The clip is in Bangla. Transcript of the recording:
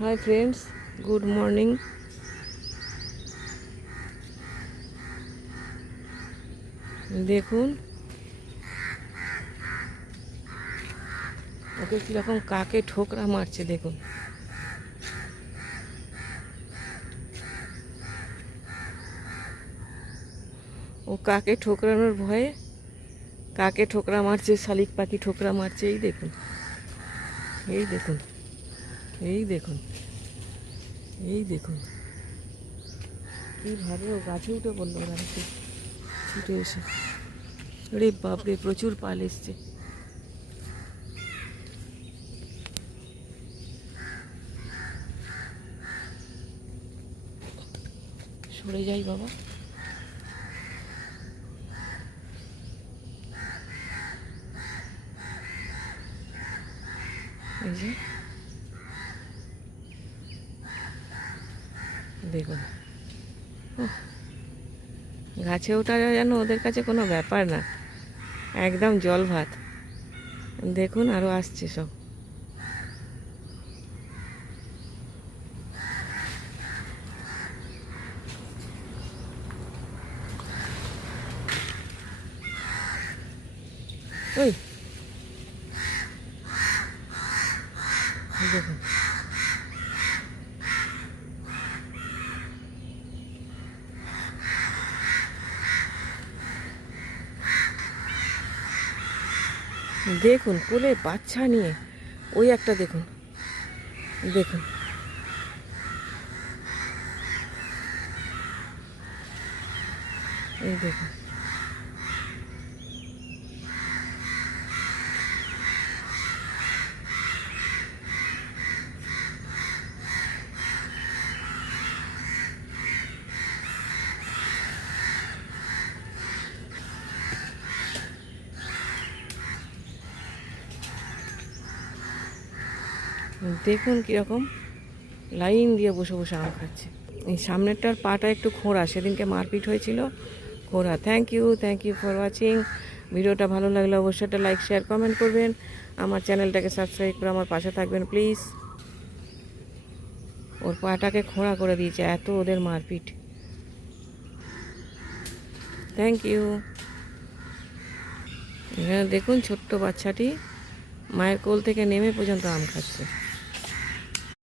Hi friends, good morning. দেখুন ওকে কীরকম কাকে ঠোকরা মারছে। দেখুন ও কাকে ঠোকরানোর ভয়ে কাকে ঠোকরা মারছে, শালিক পাখি ঠোকরা মারছে। এই দেখুন, এই দেখুন, এই দেখুন, এই দেখুন কীভাবে ও গাছে উঠে পড়লো গাড়িতে ছুটে এসে। রে বাপরে, প্রচুর পাল এসছে। সরে যাই বাবা। এই যে দেখুন, গাছে ওঠা যেন ওদের কাছে কোনো ব্যাপার না, একদম জল ভাত। দেখুন আরও আসছে সব। ওই দেখুন, দেখুন কোলে বাচ্চা নিয়ে ওই একটা দেখুন, দেখুন এই দেখুন। দেখুন কীরকম লাইন দিয়ে বসে বসে আম খাচ্ছে। এই সামনেরটার পাটা একটু খোঁড়া, সেদিনকে মারপিট হয়েছিল, খোঁড়া। Thank you for watching. ভিডিওটা ভালো লাগলে অবশ্যই একটা লাইক, শেয়ার, কমেন্ট করবেন। আমার চ্যানেলটাকে সাবস্ক্রাইব করে আমার পাশে থাকবেন প্লিজ। ওর পাটাকে খোঁড়া করে দিয়েছে, এত ওদের মারপিট। Thank you. এখানে দেখুন ছোট্ট বাচ্চাটি মায়ের কোল থেকে নেমে পর্যন্ত আম খাচ্ছে।